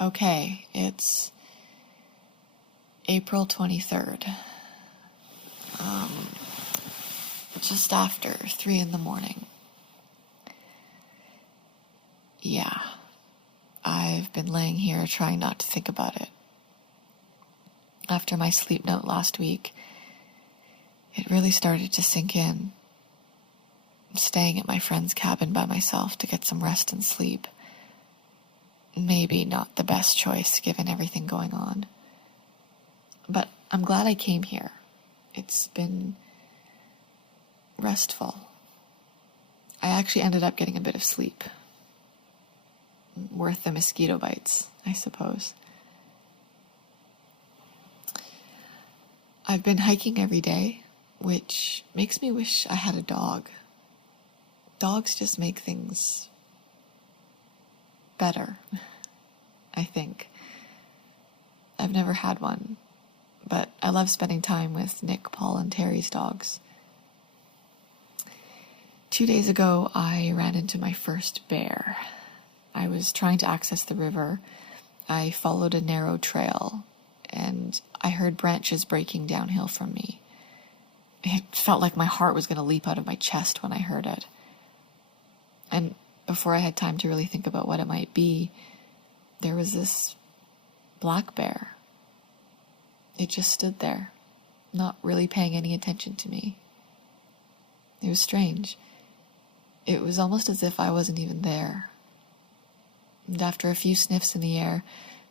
Okay, it's April 23rd. Just after 3 in the morning. Yeah, I've been laying here trying not to think about it. After my sleep note last week, it really started to sink in. I'm staying at my friend's cabin by myself to get some rest and sleep. Maybe not the best choice given everything going on. But I'm glad I came here. It's been restful. I actually ended up getting a bit of sleep. Worth the mosquito bites, I suppose. I've been hiking every day, which makes me wish I had a dog. Dogs just make things better, I think. I've never had one, but I love spending time with Nick, Paul, and Terry's dogs. 2 days ago, I ran into my first bear. I was trying to access the river. I followed a narrow trail, and I heard branches breaking downhill from me. It felt like my heart was going to leap out of my chest when I heard it. And before I had time to really think about what it might be, there was this black bear. It just stood there, not really paying any attention to me. It was strange. It was almost as if I wasn't even there. And after a few sniffs in the air,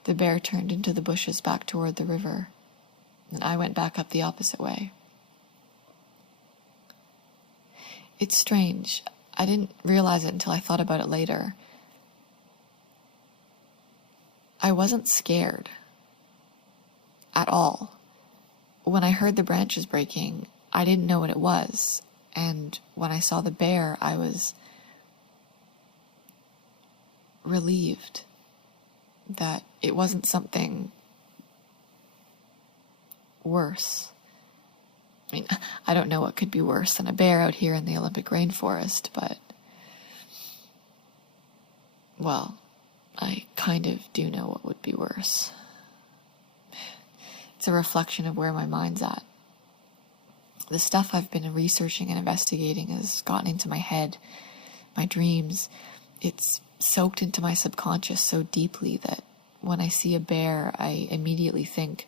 the bear turned into the bushes back toward the river, and I went back up the opposite way. It's strange. I didn't realize it until I thought about it later. I wasn't scared at all. When I heard the branches breaking, I didn't know what it was. And when I saw the bear, I was relieved that it wasn't something worse. I mean, I don't know what could be worse than a bear out here in the Olympic rainforest, but, well, I kind of do know what would be worse. It's a reflection of where my mind's at. The stuff I've been researching and investigating has gotten into my head, my dreams. It's soaked into my subconscious so deeply that when I see a bear, I immediately think,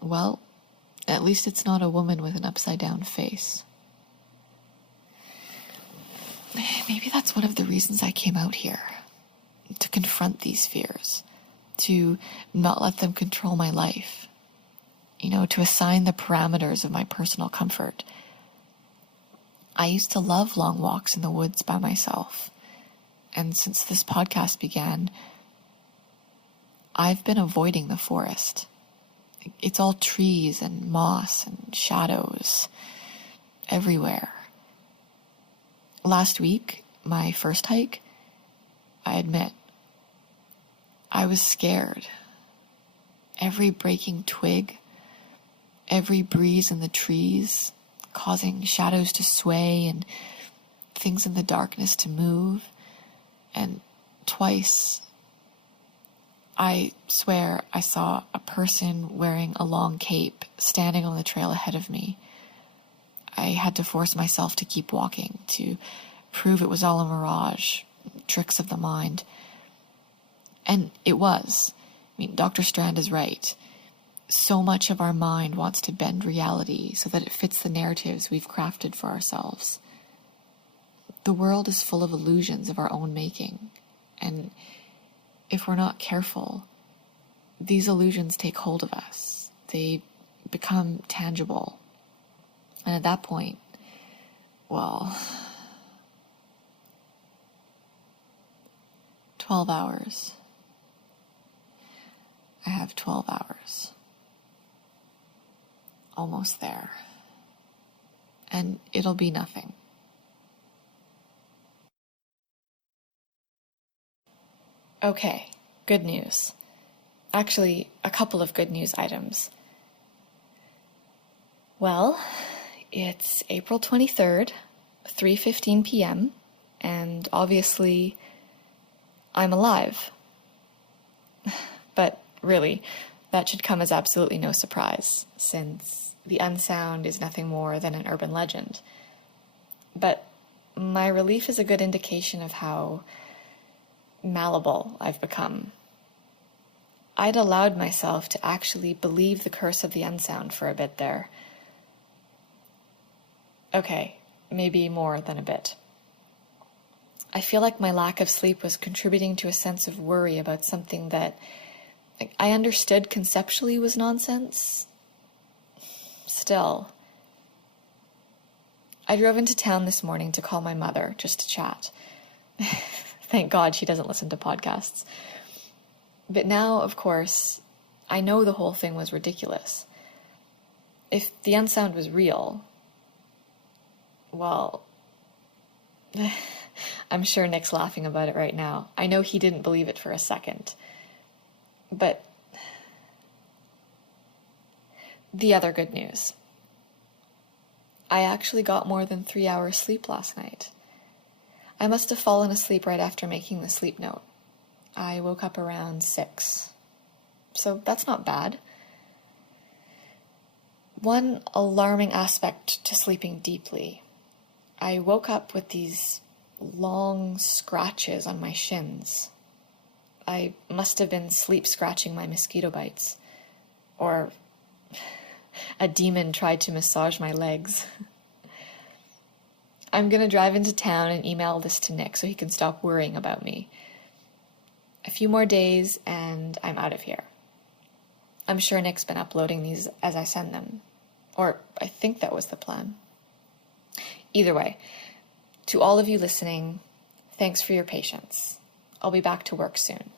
well, at least it's not a woman with an upside-down face. Maybe that's one of the reasons I came out here, to confront these fears, to not let them control my life, to assign the parameters of my personal comfort. I used to love long walks in the woods by myself, and since this podcast began, I've been avoiding the forest. It's all trees and moss and shadows everywhere. Last week, my first hike, I admit, I was scared. Every breaking twig, every breeze in the trees, causing shadows to sway and things in the darkness to move. And twice, I swear I saw a person wearing a long cape standing on the trail ahead of me. I had to force myself to keep walking, to prove it was all a mirage, tricks of the mind. And it was. Dr. Strand is right. So much of our mind wants to bend reality so that it fits the narratives we've crafted for ourselves. The world is full of illusions of our own making, and if we're not careful, these illusions take hold of us. They become tangible. And at that point, well, 12 hours. I have 12 hours. Almost there. And it'll be nothing. Okay, good news. Actually, a couple of good news items. Well, it's April 23rd, 3:15 p.m., and obviously, I'm alive. But really, that should come as absolutely no surprise, since the unsound is nothing more than an urban legend. But my relief is a good indication of how malleable I've become. I'd allowed myself to actually believe the curse of the unsound for a bit there. Okay, maybe more than a bit. I feel like my lack of sleep was contributing to a sense of worry about something that I understood conceptually was nonsense. Still, I drove into town this morning to call my mother just to chat. Thank God she doesn't listen to podcasts. But now, of course, I know the whole thing was ridiculous. If the unsound was real, well, I'm sure Nick's laughing about it right now. I know he didn't believe it for a second. But the other good news. I actually got more than 3 hours sleep last night. I must have fallen asleep right after making the sleep note. I woke up around 6. So that's not bad. One alarming aspect to sleeping deeply. I woke up with these long scratches on my shins. I must have been sleep scratching my mosquito bites. Or a demon tried to massage my legs. I'm going to drive into town and email this to Nick so he can stop worrying about me. A few more days and I'm out of here. I'm sure Nick's been uploading these as I send them. Or I think that was the plan. Either way, to all of you listening, thanks for your patience. I'll be back to work soon.